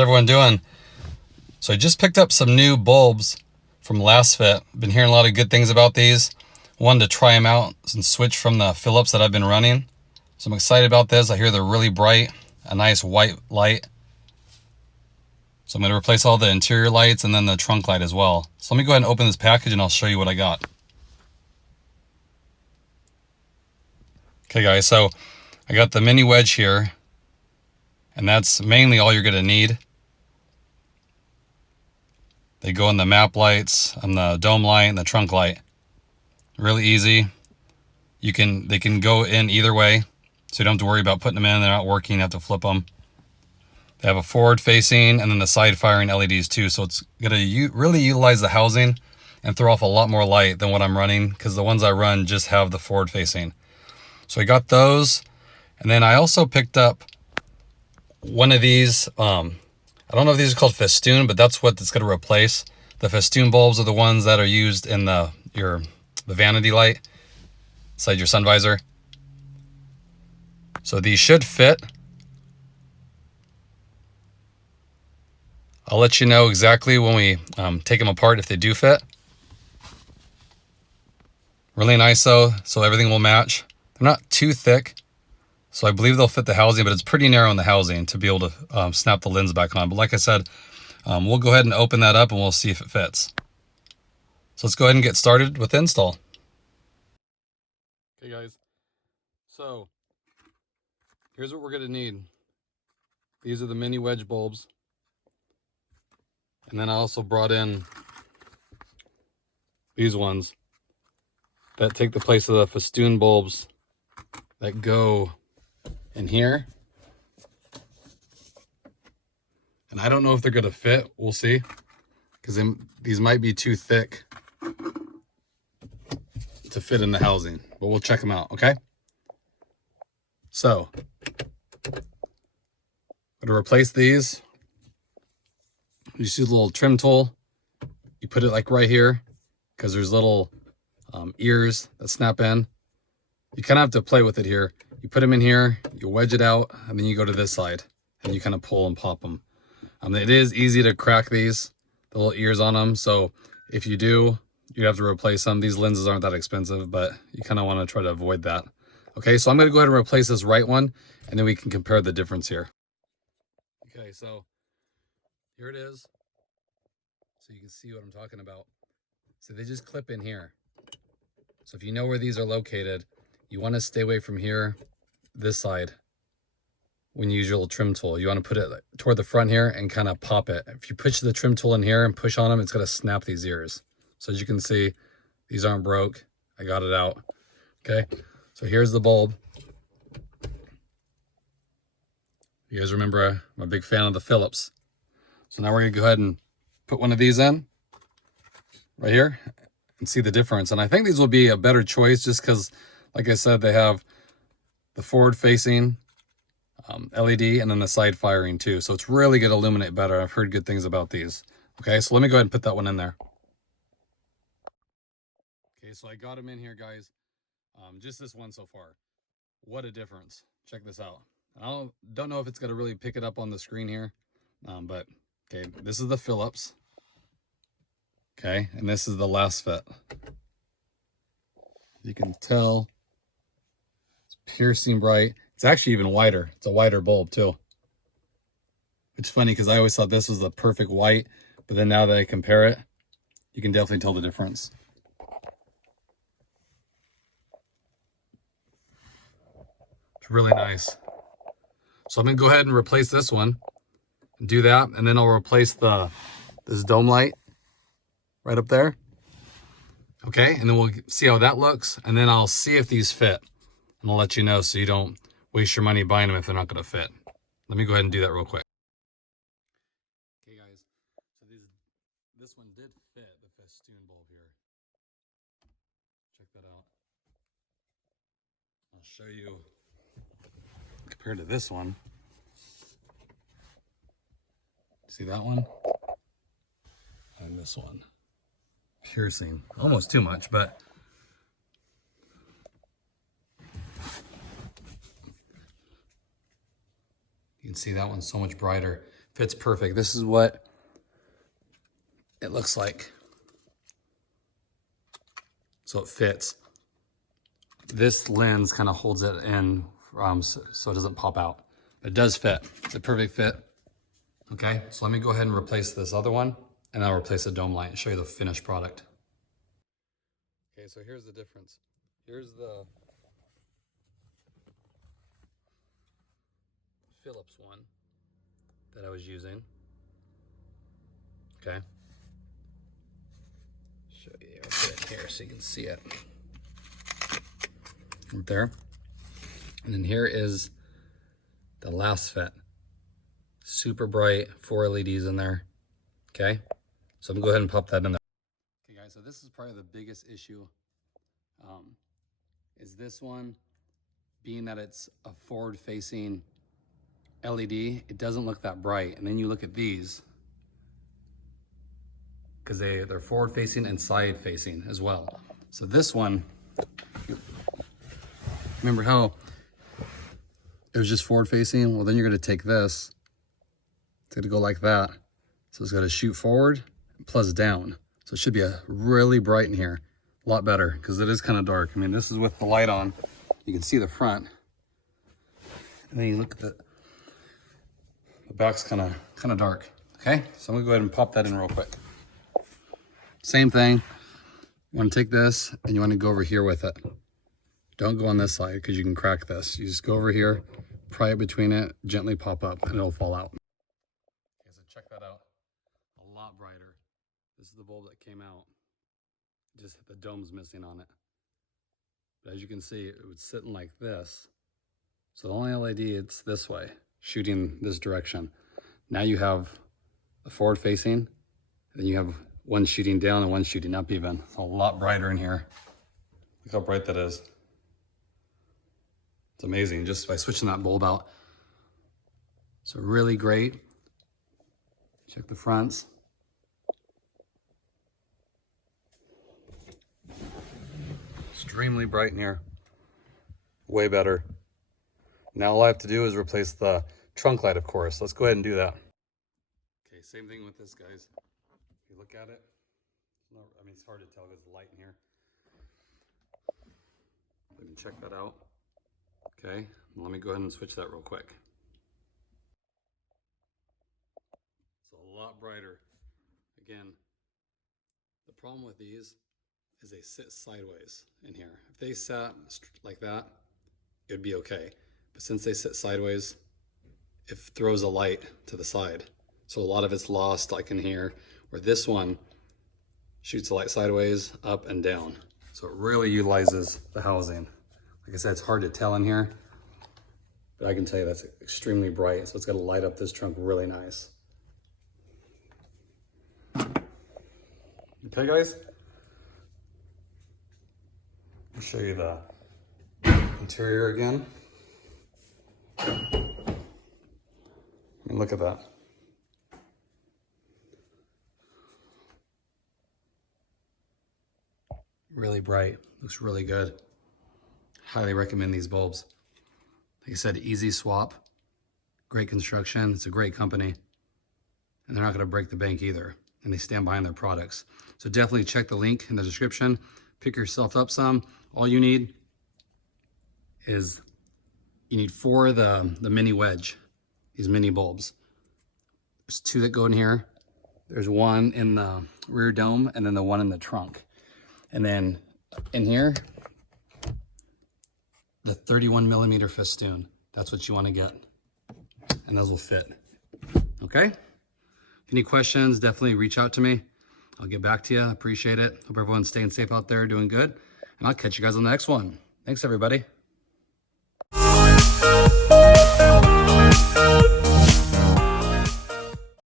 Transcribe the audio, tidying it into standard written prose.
everyone doing? So I just picked up some new bulbs from Lasfit. Been hearing a lot of good things about these. Wanted to try them out and switch from the Philips that I've been running. So I'm excited about this. I hear they're really bright, a nice white light. So I'm going to replace all the interior lights and then the trunk light as well. So let me go ahead and open this package and I'll show you what I got. Okay guys, so I got the mini wedge here, and that's mainly all you're going to need. They go in the map lights, on the dome light, and the trunk light. Really easy. They can go in either way, so you don't have to worry about putting them in. They're not working, you have to flip them. They have a forward facing and then the side firing LEDs too, so it's going to really utilize the housing and throw off a lot more light than what I'm running, because the ones I run just have the forward facing. So I got those, and then I also picked up one of these. I don't know if these are called festoon, but that's what it's going to replace. The festoon bulbs are the ones that are used in the vanity light inside your sun visor. So these should fit. I'll let you know exactly when we take them apart if they do fit. Really nice though, so everything will match. They're not too thick, so I believe they'll fit the housing, but it's pretty narrow in the housing to be able to snap the lens back on. But like I said, we'll go ahead and open that up and we'll see if it fits. So let's go ahead and get started with the install. Okay guys, so here's what we're going to need. These are the mini wedge bulbs. And then I also brought in these ones that take the place of the festoon bulbs that go in here. And I don't know if they're going to fit. We'll see, because these might be too thick to fit in the housing, but we'll check them out. Okay, so I'm going to replace these. You see the little trim tool, you put it like right here, because there's little ears that snap in. You kind of have to play with it here. You put them in here, you wedge it out, and then you go to this side and you kind of pull and pop them. It is easy to crack these, the little ears on them. So if you do, you have to replace them. These lenses aren't that expensive, but you kind of want to try to avoid that. Okay, so I'm going to go ahead and replace this right one, and then we can compare the difference here. Okay, so here it is. So you can see what I'm talking about. So they just clip in here. So if you know where these are located, you want to stay away from here, this side, when you use your little trim tool. You want to put it toward the front here and kind of pop it. If you push the trim tool in here and push on them, it's going to snap these ears. So as you can see, these aren't broke. I got it out. Okay, so here's the bulb. You guys remember I'm a big fan of the Philips. So now we're going to go ahead and put one of these in right here and see the difference. And I think these will be a better choice just because, like I said, they have the forward facing LED and then the side firing too. So it's really going to illuminate better. I've heard good things about these. Okay, so let me go ahead and put that one in there. Okay, so I got them in here, guys. Just this one so far. What a difference. Check this out. I don't know if it's going to really pick it up on the screen here, but okay, this is the Philips. Okay, and this is the Lasfit. You can tell it's piercing bright. It's actually even wider. It's a wider bulb too. It's funny because I always thought this was the perfect white, but then now that I compare it, you can definitely tell the difference. It's really nice. So I'm gonna go ahead and replace this one and do that, and then I'll replace this dome light right up there. Okay, and then we'll see how that looks, and then I'll see if these fit, and I'll let you know so you don't waste your money buying them if they're not going to fit. Let me go ahead and do that real quick. Okay guys, so this one did fit the festoon bulb here. Check that out. I'll show you compared to this one. See that one? And this one. Piercing. Almost too much, but you can see that one's so much brighter. Fits perfect. This is what it looks like. So it fits. This lens kind of holds it in so it doesn't pop out. It does fit. It's a perfect fit. Okay, so let me go ahead and replace this other one, and I'll replace the dome light and show you the finished product. Okay, so here's the difference. Here's the Philips one that I was using. Okay. Show you, I'll put it here so you can see it. Right there. And then here is the Lasfit. Super bright, 4 LEDs in there. Okay. So I'm gonna go ahead and pop that in there. Okay guys, so this is probably the biggest issue. Is this one, being that it's a forward facing LED, it doesn't look that bright. And then you look at these, because they're forward facing and side facing as well. So this one, remember how it was just forward facing? Well, then you're gonna take this, it's gonna go like that. So it's gonna shoot forward plus down. So it should be really bright in here. A lot better, because it is kind of dark. I mean, this is with the light on. You can see the front. And then you look at the back's kind of dark. Okay, so I'm gonna go ahead and pop that in real quick. Same thing. You want to take this and you want to go over here with it. Don't go on this side because you can crack this. You just go over here, pry it between it, gently pop up, and it'll fall out. Okay, so check that out. A lot brighter. This is the bulb that came out. Just the dome's missing on it. But as you can see, it was sitting like this. So the only LED, it's this way, shooting this direction. Now you have the forward facing, then you have one shooting down and one shooting up even. It's a lot brighter in here. Look how bright that is. It's amazing just by switching that bulb out. So really great. Check the fronts. Extremely bright in here. Way better. Now all I have to do is replace the trunk light, of course. Let's go ahead and do that. Okay, same thing with this, guys. If you look at it, I mean, it's hard to tell because the light in here. Let me check that out. Okay, let me go ahead and switch that real quick. It's a lot brighter. Again, the problem with these is they sit sideways in here. If they sat like that, it would be okay. But since they sit sideways, it throws a light to the side. So a lot of it's lost, like in here, where this one shoots the light sideways, up and down. So it really utilizes the housing. Like I said, it's hard to tell in here, but I can tell you that's extremely bright. So it's gonna light up this trunk really nice. Okay, guys? I'll show you the interior again. I mean, look at that. Really bright, looks really good. Highly recommend these bulbs. Like I said, easy swap, great construction, it's a great company, and they're not gonna break the bank either, and they stand behind their products. So definitely check the link in the description, pick yourself up some. All you need is, you need 4 of the mini wedge, these mini bulbs. There's 2 that go in here. There's 1 in the rear dome and then the 1 in the trunk. And then in here, the 31mm festoon. That's what you want to get. And those will fit. Okay? Any questions, definitely reach out to me. I'll get back to you. Appreciate it. Hope everyone's staying safe out there, doing good. And I'll catch you guys on the next one. Thanks, everybody.